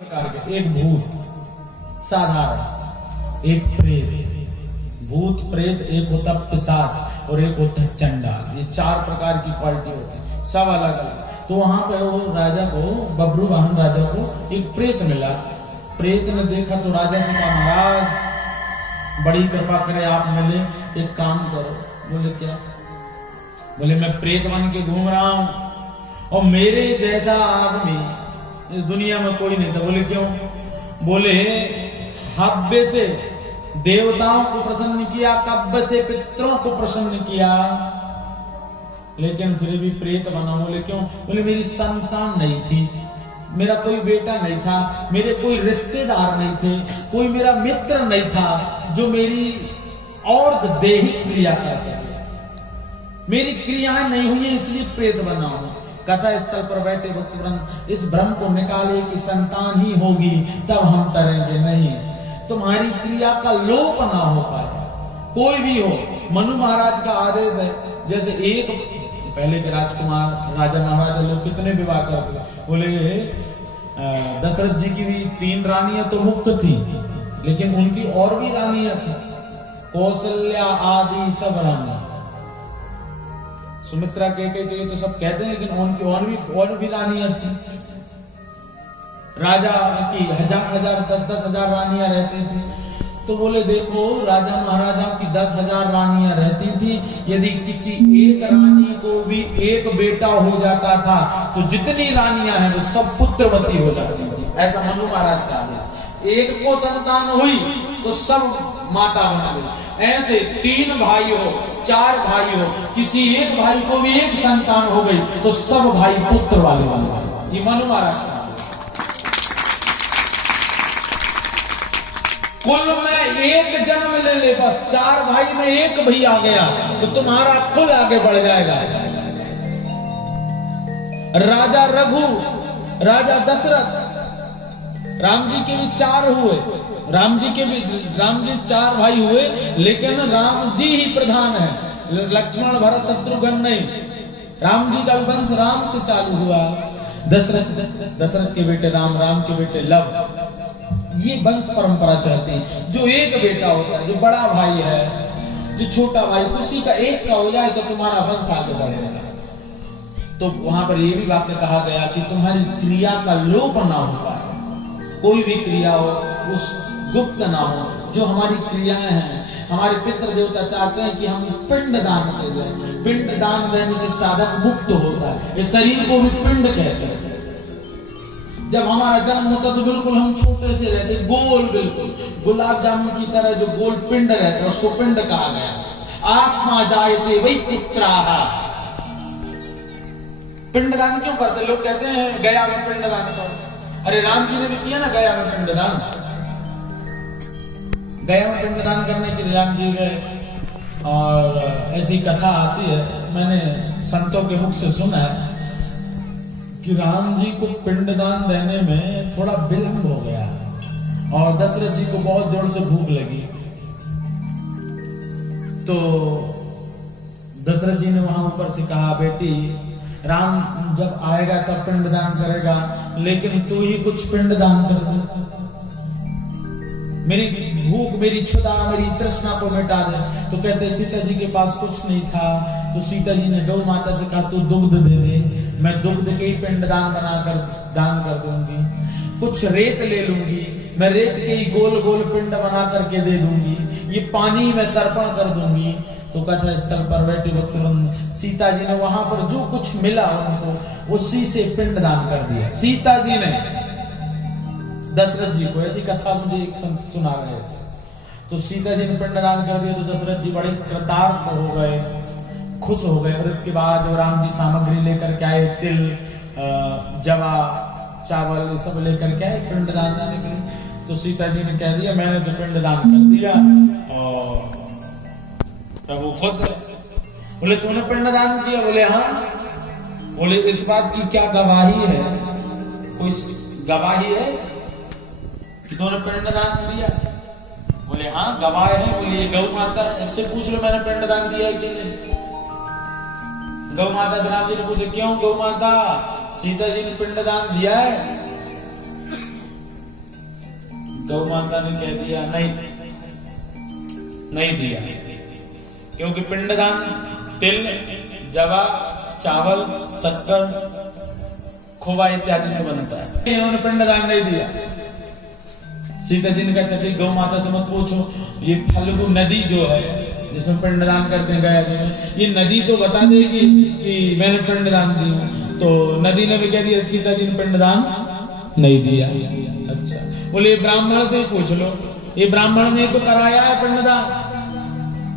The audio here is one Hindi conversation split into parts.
प्रकार के, एक भूत साधारण, एक प्रेत। भूत प्रेत एक होता पिशाच और एक होता चंडाल। ये चार प्रकार की क्वालिटी होती है, सब अलग अलग। तो वहां पे वो राजा को, बब्रुवाहन राजा को एक प्रेत मिला। प्रेत ने देखा तो राजा से कहा, महाराज बड़ी कृपा करे आप मिले, एक काम करो। बोले क्या? बोले मैं प्रेत बन के घूम रहा हूं और मेरे जैसा आदमी इस दुनिया में कोई नहीं था। बोले क्यों? बोले हव्य से देवताओं को प्रसन्न किया, कब्य से पितरों को प्रसन्न किया, लेकिन फिर भी प्रेत बना। बोले क्यों? बोले मेरी संतान नहीं थी, मेरा कोई बेटा नहीं था, मेरे कोई रिश्तेदार नहीं थे, कोई मेरा मित्र नहीं था जो मेरी और दैहिक क्रिया कर सके। मेरी क्रियाएं नहीं हुई, इसलिए प्रेत बना हूं। कथा स्थल पर बैठे भक्तवृंद इस भ्रम को निकाले कि संतान ही होगी तब हम तरेंगे। नहीं, तुम्हारी क्रिया का लोप ना हो पाए, कोई भी हो। मनु महाराज का आदेश है, जैसे एक पहले के राजकुमार राजा महाराजा लोग कितने विवाह करते। बोले दशरथ जी की भी 3 रानियां तो मुक्त थी, लेकिन उनकी और भी रानियां थी, कौशल्या आदि सब रानियां। सुमित्रा के तो सब कहते हैं, लेकिन उनकी और भी रानियां थी। राजा की 1000 10 हजार रानियां रहती थी। तो बोले देखो, राजा महाराजा की 10,000 रानियां रहती थी, यदि किसी एक रानी को भी एक बेटा हो जाता था तो जितनी रानियां हैं वो सब पुत्रवती हो जाती थी। ऐसा मनु महाराज का आदेश। एक को संतान हुई तो सब माता बन गई। ऐसे 3 भाई हो, 4 भाई हो, किसी एक भाई को भी एक संतान हो गई तो सब भाई पुत्र वाले बन। ये मनु महाराज का। कुल में एक जन्म ले ले, बस 4 भाई में एक भी आ गया तो तुम्हारा कुल आगे बढ़ जाएगा। राजा रघु, राजा दशरथ, राम जी के भी 4 हुए, राम जी 4 भाई हुए, लेकिन राम जी ही प्रधान है, लक्ष्मण भरत शत्रुघ्न नहीं। राम जी का वंश राम से चालू हुआ। दशरथ के बेटे राम, राम के बेटे लव, ये वंश परंपरा चलती है। जो एक बेटा होता है, जो बड़ा भाई है, जो छोटा भाई, उसी का एक का हो जाए तो तुम्हारा वंश आगे बढ़ेगा। तो वहां पर ये भी वाक्य कहा गया कि तुम्हारी क्रिया का लोप ना हो पाए, कोई भी क्रिया हो उस गुप्त ना हो। जो हमारी क्रियाएं हैं, हमारे पितृ देवता चाहते हैं कि हम पिंड दान करें। पिंड दान देने से साधक मुक्त होता है। इस शरीर को भी पिंड कहते हैं। जब हमारा जन्म होता तो बिल्कुल हम छोटे से रहते, गोल, बिल्कुल गुलाब जामुन की तरह जो गोल पिंड रहता है उसको पिंड कहा गया। आत्मा जायते वही पुत्राः। पिंडदान क्यों करते? लोग कहते हैं गया में पिंडदान करो। अरे राम जी ने भी किया ना गया में पिंडदान। गया में पिंडदान करने के लिए राम जी गए, और ऐसी कथा आती है, मैंने संतों के मुख से सुना है कि राम जी को पिंडदान देने में थोड़ा विलंब हो गया और दशरथ जी को बहुत जोर से भूख लगी। तो दशरथ जी ने वहां ऊपर से कहा, बेटी राम जब आएगा तब पिंडदान करेगा, लेकिन तू ही कुछ पिंडदान कर दे, मेरी भूख, मेरी क्षुधा, मेरी तृष्णा को मिटा दे। तो कहते सीता जी के पास कुछ नहीं था, तो सीता जी ने गौ माता से कहा, तू दुग्ध दे दे, मैं दुग्ध के ही पिंडदान बनाकर दान कर दूंगी। कुछ रेत ले लूंगी, मैं रेत के ही गोल गोल पिंड बना करके दे दूंगी। ये पानी में तर्पण कर दूंगी। तो कथा स्थल पर बैठे भक्तवृंद सीता जी ने वहां पर जो कुछ मिला उनको उसी से पिंडदान कर दिया। सीता जी ने दशरथ जी को, ऐसी कथा मुझे एक संत सुना रहे थे, तो सीता जी ने पिंडदान कर दिया। तो दशरथ जी बड़े कृतार्थ हो गए, खुश हो गए। और इसके बाद जब राम जी सामग्री लेकर के आए, तिल, जवा, चावल, ये सब लेकर के आए पिंडदान देने के लिए, तो सीता जी ने कह दिया मैंने तो पिंडदान कर दिया। और तब वो खुश है। बोले तूने पिंडदान किया? बोले हाँ। बोले इस बात की क्या गवाही है? कोई गवाही है कि तूने पिंडदान दिया? बोले हाँ गवाह है। बोले ये गौ माता, इससे पूछ लो मैंने पिंडदान दिया है कि नहीं। गौ माता से राम जी ने पूछे, क्यों गौ माता, सीता जी ने पिंडदान दिया है? गौ माता ने कह दिया नहीं दिया, क्योंकि पिंडदान तिल, जवा, चावल, शक्कर, खोवा इत्यादि से बनता है। इन्होंने पिंडदान नहीं दिया। सीता जी ने कहा चची गौ माता से मत पूछो, ये फल्गु नदी जो है जिसमें पिंडदान करते हैं गया जी में, ये नदी तो बता देगी कि मैंने पिंडदान दी हूं। तो नदी ने भी कह दिया सीता जी ने पिंडदान नहीं दिया। अच्छा, बोले ब्राह्मण से पूछ लो, ये ब्राह्मण ने तो कराया है पिंडदान।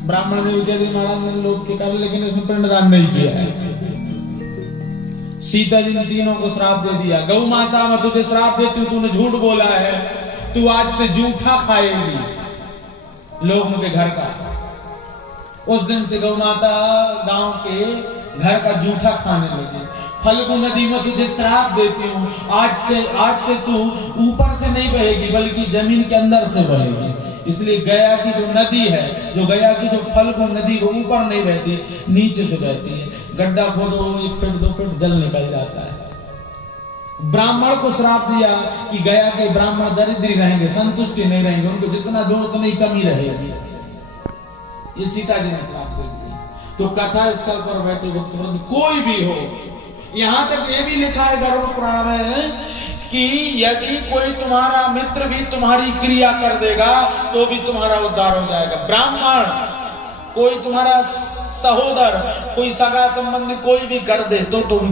ब्राह्मण ने भी कह दिया महाराज ने लोग के कर, लेकिन इसने पिंडदान नहीं किया है। सीता जी ने तीनों को श्राप दे दिया, गौ माता मैं तुझे श्राप देती हूं, तूने झूठ बोला है, तू आज से जूठा खाएगी लोगों के घर का। उस दिन से गौ माता गांव के घर का जूठा खाने लगी। फल्गु नदी में तुझे श्राप देती हूं, आज से तू ऊपर से नहीं बहेगी बल्कि जमीन के अंदर से बहेगी। इसलिए गया की जो नदी है, जो गया की जो फल्गु नदी वो ऊपर नहीं बहती, नीचे से बहती है। गड्ढा खोदो 1 फीट 2 फीट जल निकल जाता है। ब्राह्मण को श्राप दिया कि गया के ब्राह्मण दरिद्री रहेंगे, संतुष्टि नहीं रहेंगे, उनको जितना दो उतनी कमी रहेगी। ये सीता जी ने श्राप दे दिया। तो कथा स्थल पर बैठे भक्तवृंद कोई भी हो, यहां तक ये भी लिखा है गरुड़ पुराण में कि यदि कोई तुम्हारा मित्र भी तुम्हारी क्रिया कर देगा तो भी तुम्हारा उद्धार हो जाएगा। ब्राह्मण, कोई तुम्हारा सहोदर, कोई सगा संबंधी कोई भी कर दे तो भी